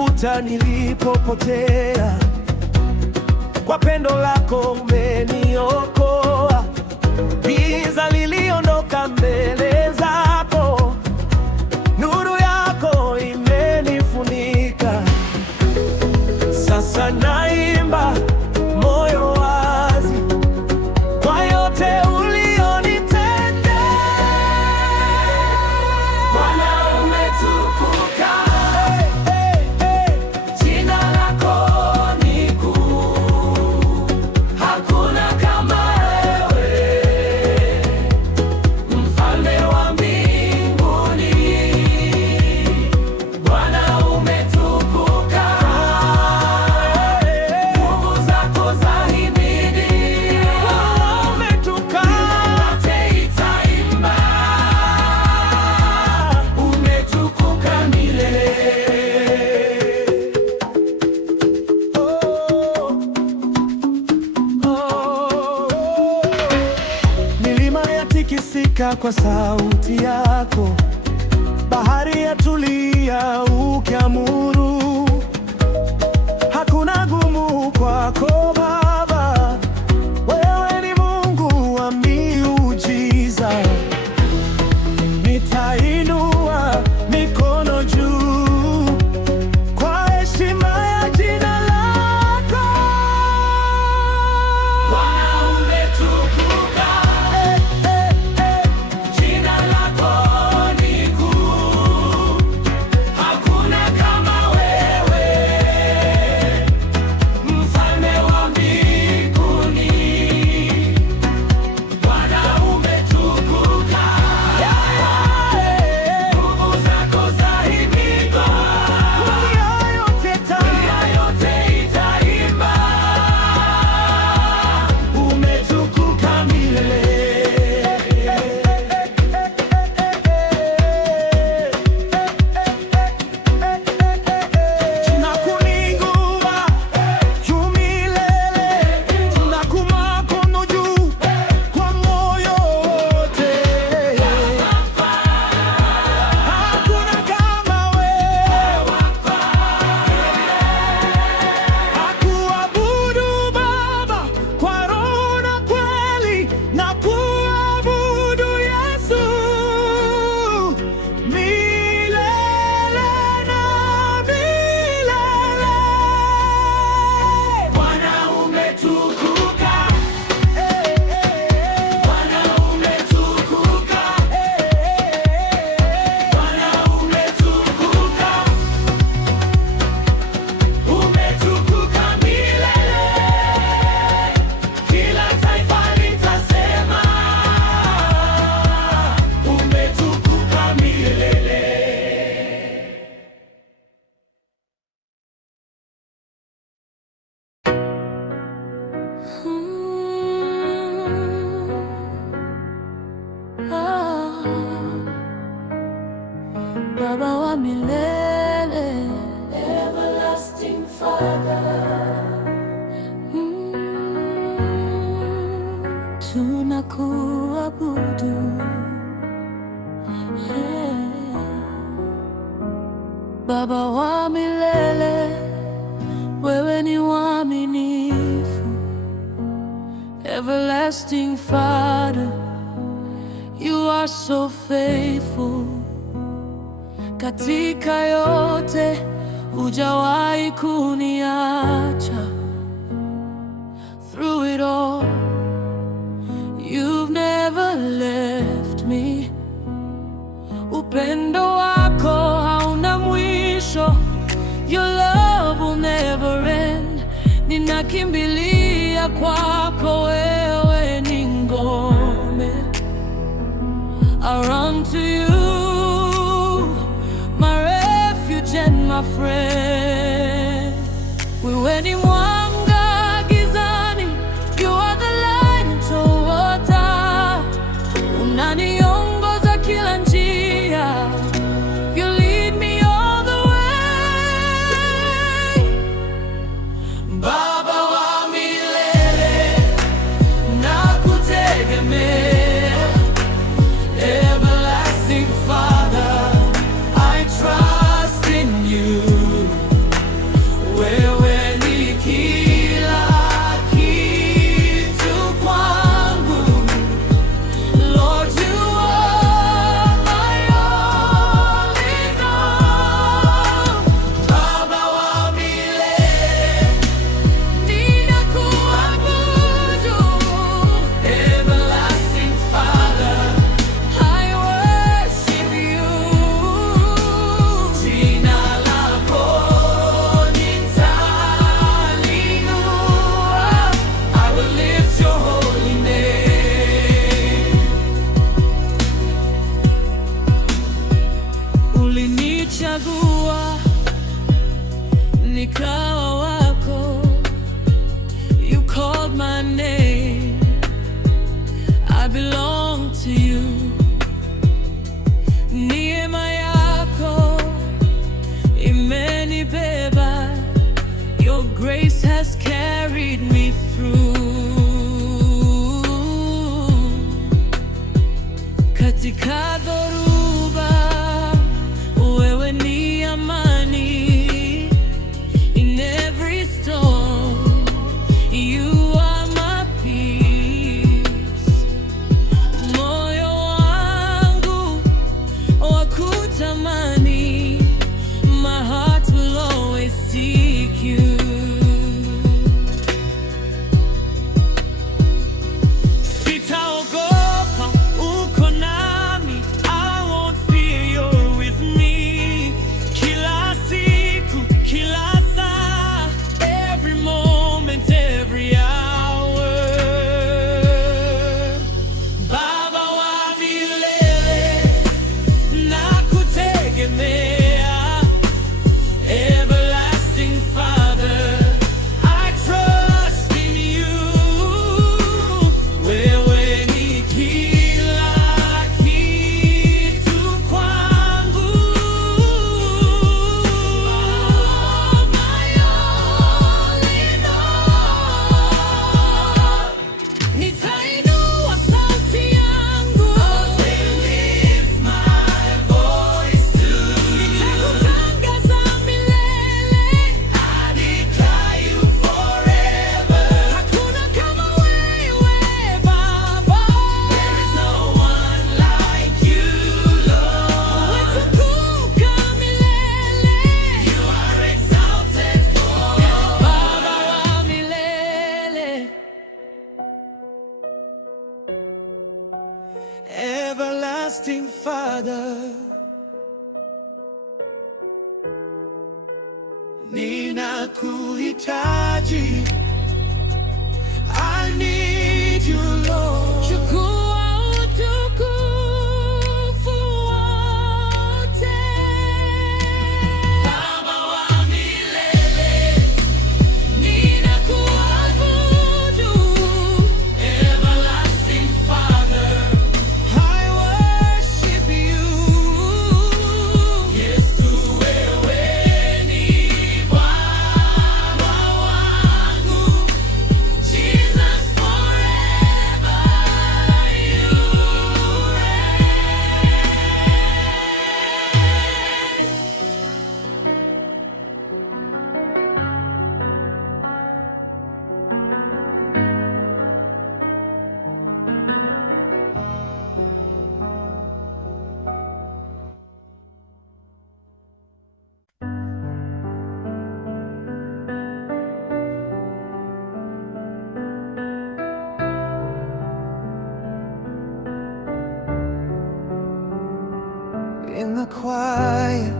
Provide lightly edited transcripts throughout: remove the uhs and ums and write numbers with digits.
umenitafuta nilipopotea, kwa pendo lako umeniokoa. Giza liliondoka mbele zako, nuru yako imenifunika. Sasa naimba moyo wazi kwa yote ulionitendea. Bwana umetukuka, jina lako ni kuu, hakuna kama wewe, mfalme wa mbinguni. Bwana umetukuka, nguvu zako zahimidiwa. Umetukuka, yote itaimba, umetukuka milele. Milima yatikisika kwa sauti yako, bahari yatulia ukiamuru. Hakuna gumu kwako Baba, wewe ni Mungu wa miujiza. Nitainua mikono juu kwa heshima ya jina lako. Bwana umetukuka, jina lako ni kuu, hakuna kama wewe, mfalme wa mbinguni. Bwana umetukuka, nguvu zako zahimidiwa. Dunia yote itaimba, umetukuka milele. Tunakuinua juu milele, tunakuabudu juu kwa moyo wote. Hakuna kama wewe, nakuabudu Baba kwa roho na kweli, nakuabudu Yesu milele na milele. Bwana umetukuka, Bwana umetukuka, Bwana umetukuka, umetukuka milele. Kila taifa litasema, umetukuka milele. Baba wa milele, everlasting Father, tunakuabudu. Baba wa milele, wewe ni mwaminifu. Everlasting Father, you are so faithful. Katika yote hujawahi kuniacha. Through it all, you've never left me. Upendo wako hauna mwisho. Your love will never end. Ninakimbilia kwako, wewe ni ngome. I run to you, my refuge and my friend. Wewe ni mwanga gizani, you are the light into water. Unaniongoza kila njia, you lead me all the way. Baba wa milele, nakutegemea. Everlasting Father, I trust in you. Neema yako imenibeba. Your grace has carried me through. Katika dhoruba, wewe ni amani. In every storm, you are my peace. Moyo wangu wakutamani, my heart will always seek you. Sitaogopa, uko nami. I won't fear, you're with me. Kila siku, kila saa, every moment, every hour. Baba wa milele, nakutegemea. Everlasting Father, I trust in you. Wewe ni kila kitu kwangu. My all in all. Nitainua sauti yangu. Lift my voice to you. Nitakutangaza milele. I declare you forever. Hakuna kama wewe Baba. There is no one like you, Lord. Umetukuka milele. You are exalted forever. Baba wa milele. Everlasting Father, ninakuhitaji. I need you, Lord. Chukua utukufu wote. Baba wa milele, ninakuabudu. Everlasting Father, I worship you. Yesu, wewe ni Bwana wangu. Jesus, forever you In the quiet,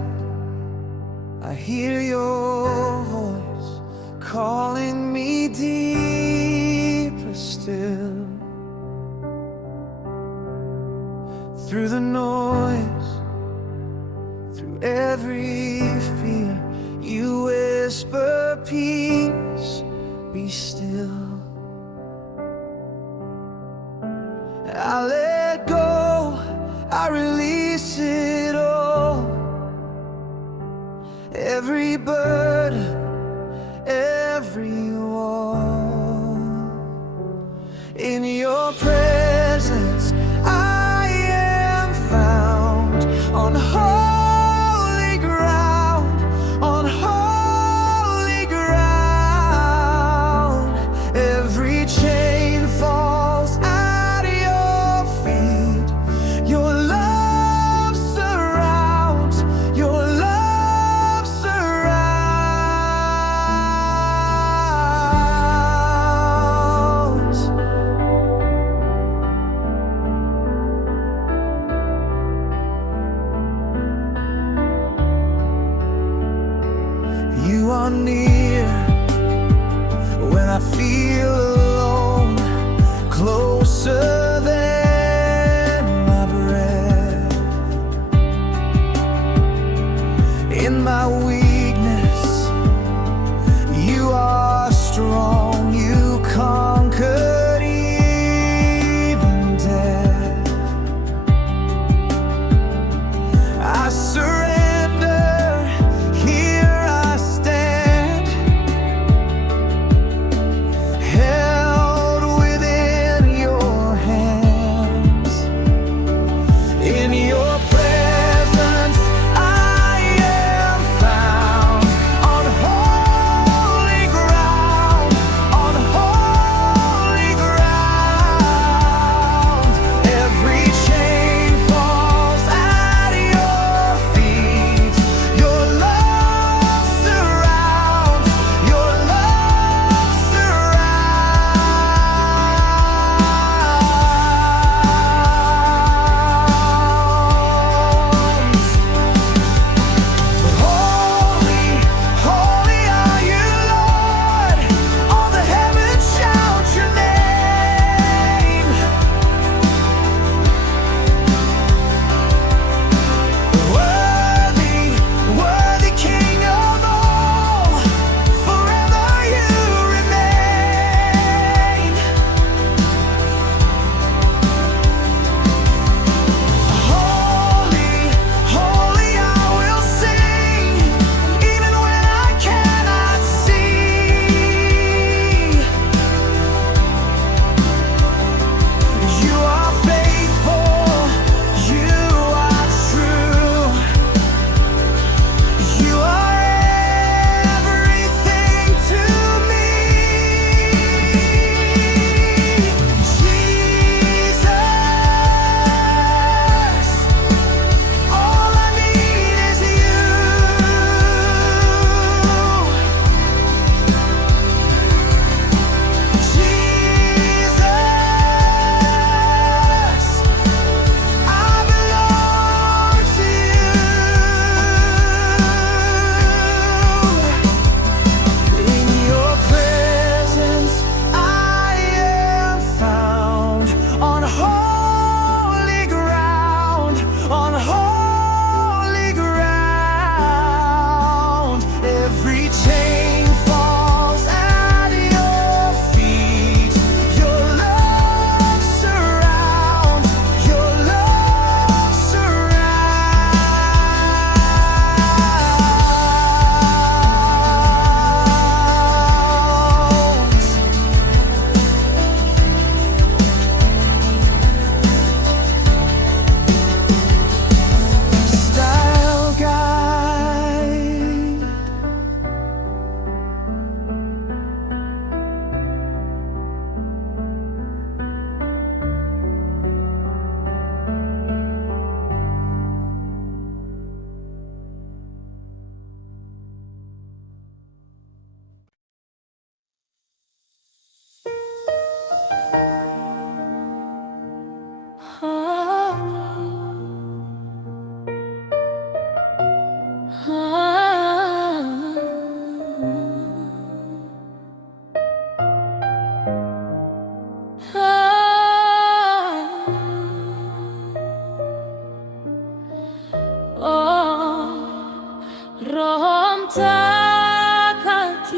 I hear your voice calling me deeper still. Through the noise, through every fear, you whisper peace, be still. I let go, I release it all. Every burden, every wall. In your presence, I am found on holy ground, on holy ground. Every chain falls at your feet. Your love surrounds, your love surrounds. You are near when I feel alone, closer than my breath. In my weakness, you are strong. You conquered even death.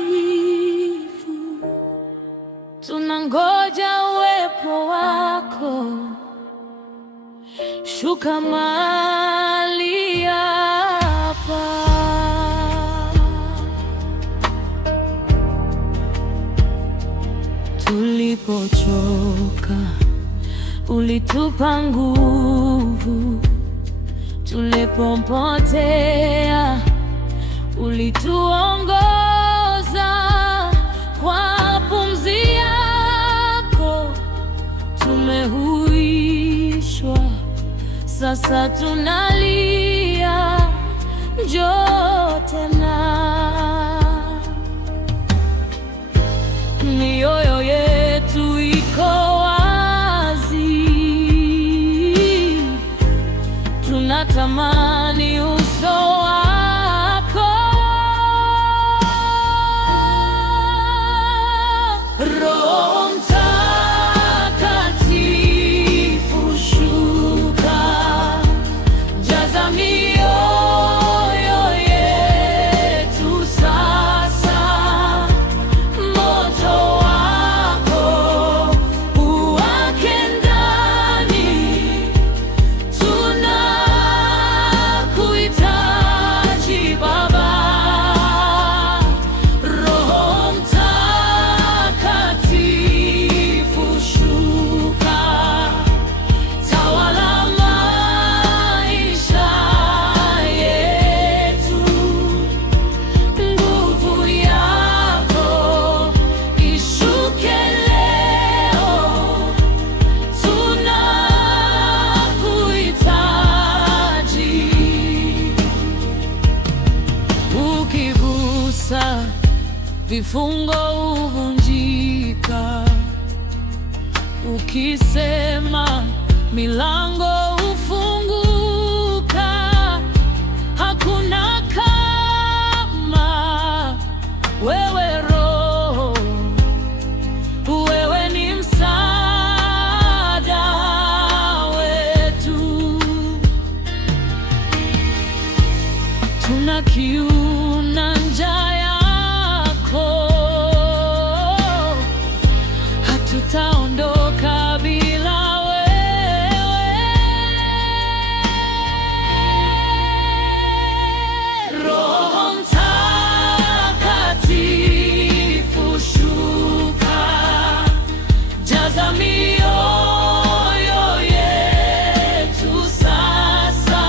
Mtakatifu, tunangoja uwepo wako, shuka mahali hapa. Tulipochoka ulitupa nguvu, tulipopotea ulituongoza. Kwa pumzi yako tumehuishwa, sasa tunalia, njoo tena. Mioyo yetu iko wazi, tunatamani uso wako. Roho Mtakatifu, shuka, jaza mioyo yetu sasa. Moto wako uwake ndani, tunakuhitaji Baba. Roho Mtakatifu, shuka, tawala maisha yetu. Nguvu yako ishuke leo, tunakuhitaji. Ukigusa vifungo huvunjika, ukisema milango hufunguka. Hakuna kama wewe Roho, wewe ni msaada wetu. Tuna kiu na njaa yako, hatutaondoka bila wewe. Roho Mtakatifu, shuka, jaza mioyo yetu sasa.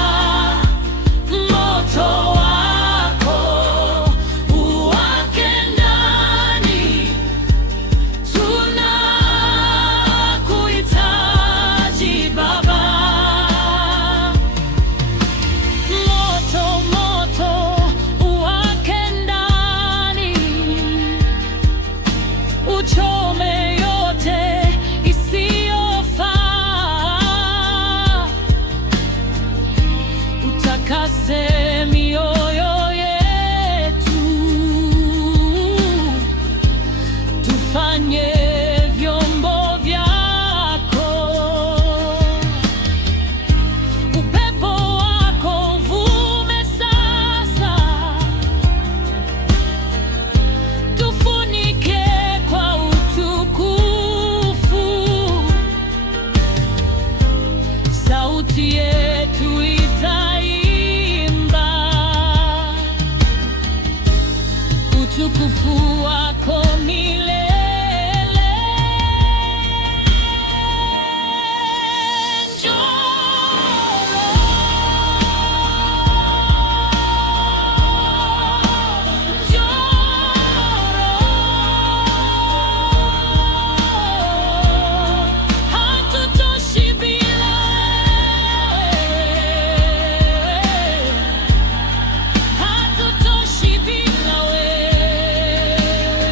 Moto wako uwake ndani, tunakuhitaji Baba. Moto, moto uwake ndani, uchome yote isiyofaa, utakase mioyo yetu, tufanye vyombo vyako. Upepo wako uvume sasa, tufunike kwa utukufu. Sauti yetu itaimba utukufu wako milele. Hatutoshi bila wewe, hatutoshi bila wewe.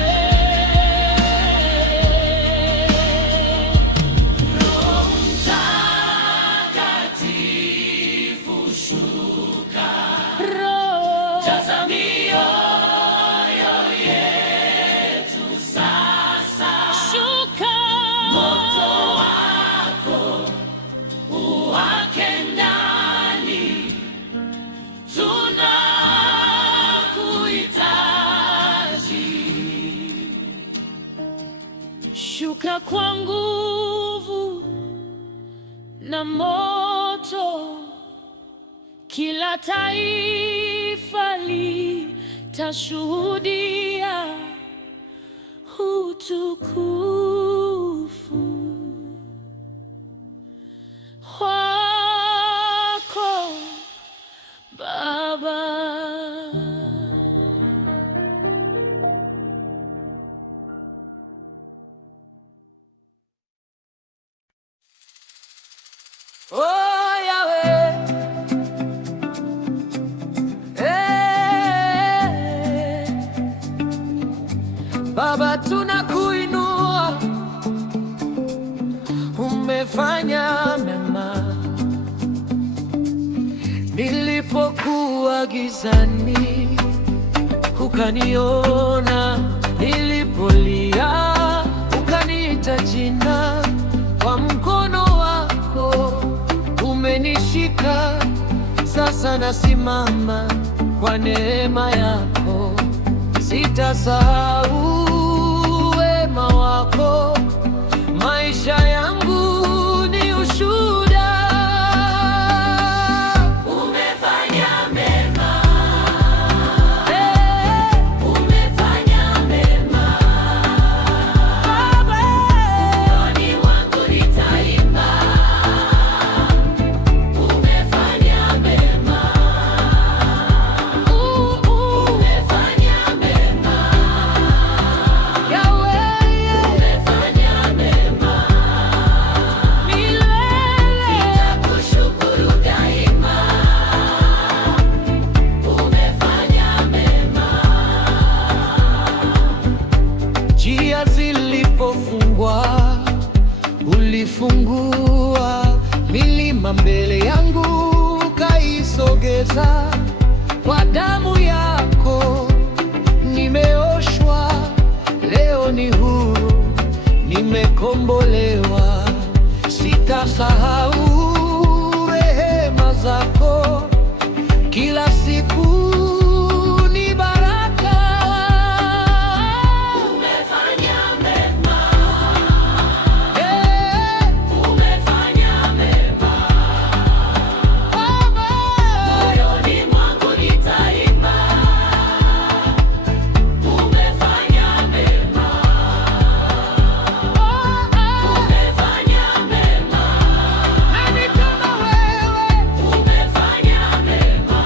kila taifa litashuhudia utukufu wako Baba. Oh Yahweh, Baba tunakuinua, umefanya mema. Nilipokuwa gizani ukaniona, nilipolia ukaniita jina, kwa mkono wako umenishika. Sasa nasimama kwa neema yako, sitasahau wema wako. Maisha yangu ni ushuhuda, Umefanya mema, umefanya mema Baba, moyoni mwangu nitaimba. Umefanya mema, umefanya mema, Yahweh, umefanya mema. milele Nitakushukuru daima. Umefanya mema. Njia zilipofungwa ulifungua, milima mbele yangu ukaisogeza. Kwa damu yako nimeoshwa, leo ni huru, nimekombolewa. Sitasahau rehema zako, kila siku ni baraka. Umefanya mema, Eh, umefanya mema. Baba, Moyoni mwangu nitaimba. Umefanya mema, umefanya mema. nani kama wewe? Umefanya mema.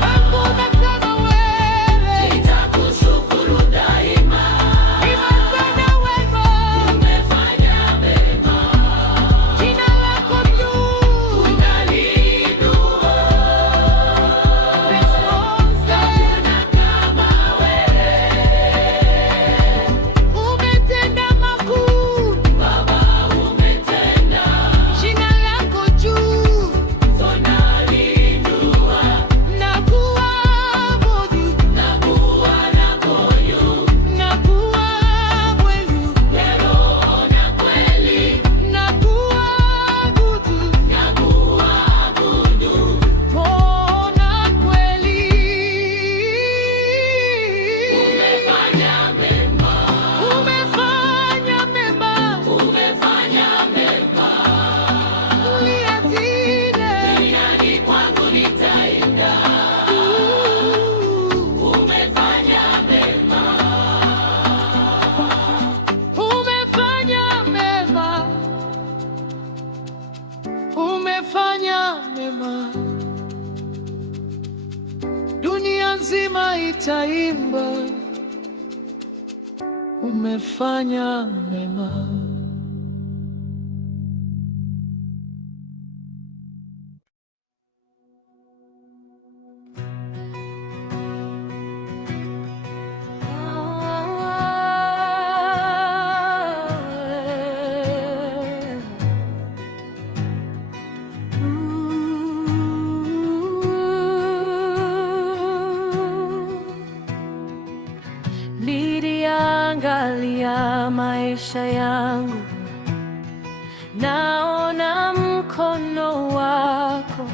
Hakuna kama wewe. Nitakushukuru daima. Nimefanya wema, Umefanya mema. jina lako juu. Unaliinua. Hakuna kama wewe. Umetenda makuu, Baba umetenda. jina lako juu. Tunaliinua. Na kuabudu, Na kuwa na moyo. na kuabudu, Leo na kweli. na kuabudu, Na kuabudu. mbona kweli. Umefanya mema. Umefanya mema, Umefanya mema. uliatile. Duniani kwangu nitaenda. Umefanya mema. Umefanya mema, umefanya mema, dunia nzima itaimba. Umefanya mema. Niliangalia maisha yangu, naona mkono wako.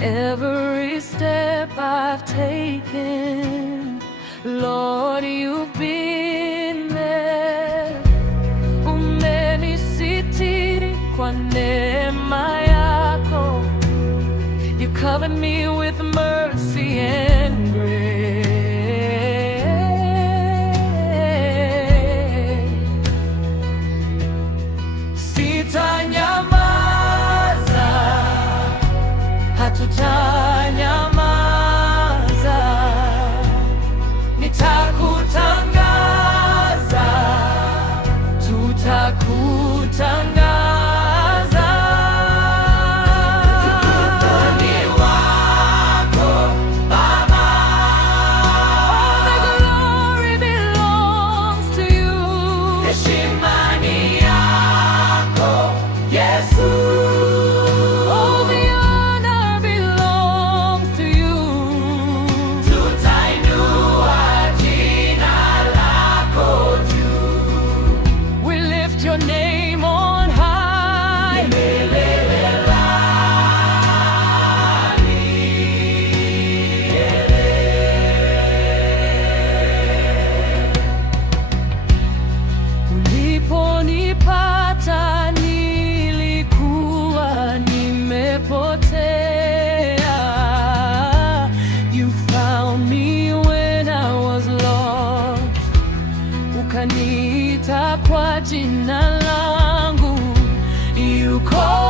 Every step I've taken, Lord, you've been there. Umenisitiri kwa neema yako. You cover covered me with mercy and grace. Sitanyamaza, hatutanyamaza, nitakutangaza, tutakutangaza. Your name on high. Uliponipata nilikuwa nimepotea. You found me when I was lost. Ukaniita kwa jina langu. You called